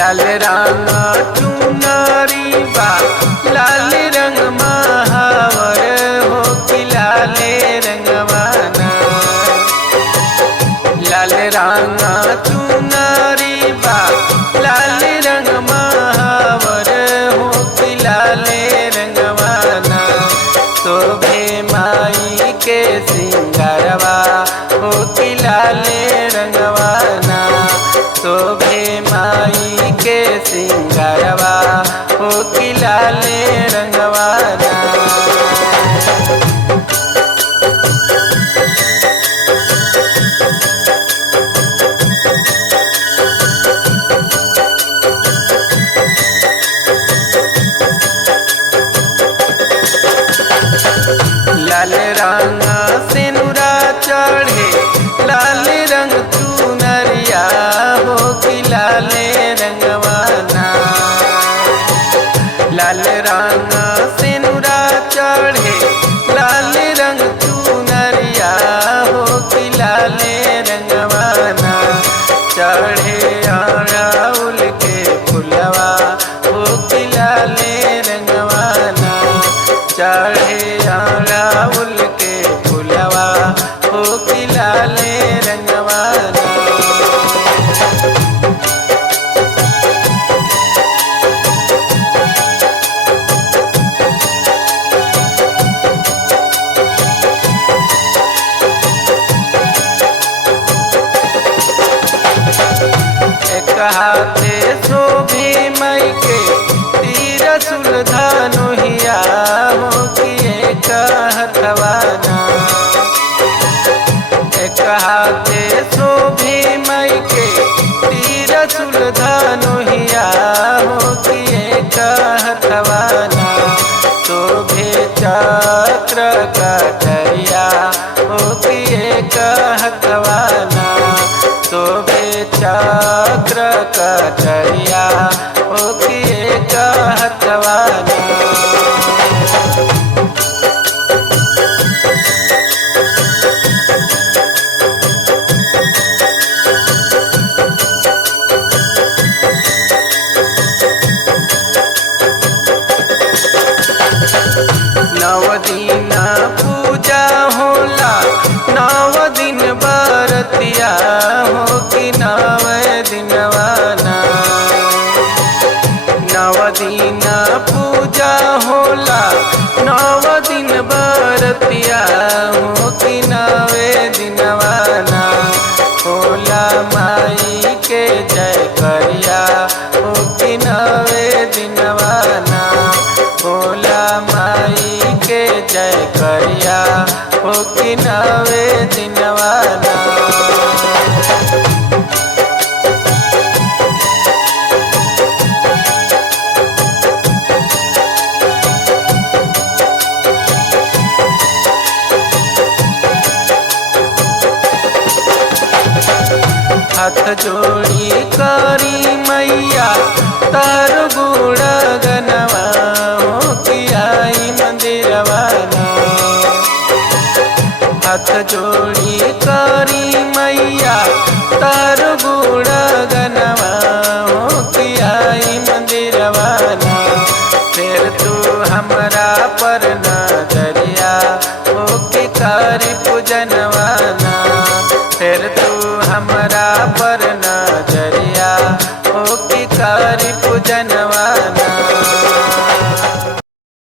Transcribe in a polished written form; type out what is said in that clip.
लाल रंग चुनरी बा लाल रंग महावर हो कि लाले रंगवाना। लाल रंग चुनरी बा लाल रंग महावर हो कि लाले रंगवाना। शोभे माई के सिंगारवा हो कि लाले रंगवाना। शोभे माई के सिंगारवा हो कि लाले रंगवाना। लाल रंग सिनुरा चढ़े लाल रंग चुनरिया हो कि लाले रंगवाना। लाल रंग सिनुरा चढ़े लाल रंग चुनरिया हो कि लाले रंगवाना। चढ़े अड़हुल के फुलवा हो कि लाले रंगवाना। चढ़े अड़हुल के फुलवा हो कि लाले रंगवाना। एक हाथे शोभे मई के तीरसुल धनुहिया हो कि एक हथवाना। एक हाथे शोभे मई के तीरसुल धनुहिया हो कि एक हथवाना। शोभे चक्र कटरिया हो कि एक हथवाना। शोभे चक्र कटरिया हो कि एक हथवाना। नव दिन पूजा होला नव दिन बरतिया हो कि नव दिनवाना। नव दिन पूजा होला नव दिन बरतिया हो कि नवे दिनवाना। होला माई के जय करिया हो कि नवे दिनवाना। होला माई के जय करिया हो कि नवे दिनवाना। हाथ जोड़ी करी मैया तार गुण गनवा हो कि आई मंदिरवाना। हाथ जोड़ी करी मैया तार गुण गनवा हो कि आई मंदिरवाना। फिर तू हमरा पर नजरिया हो कि करी पूजनवाना। फिर तू हमरा पर नजरिया हो कि करी पूजन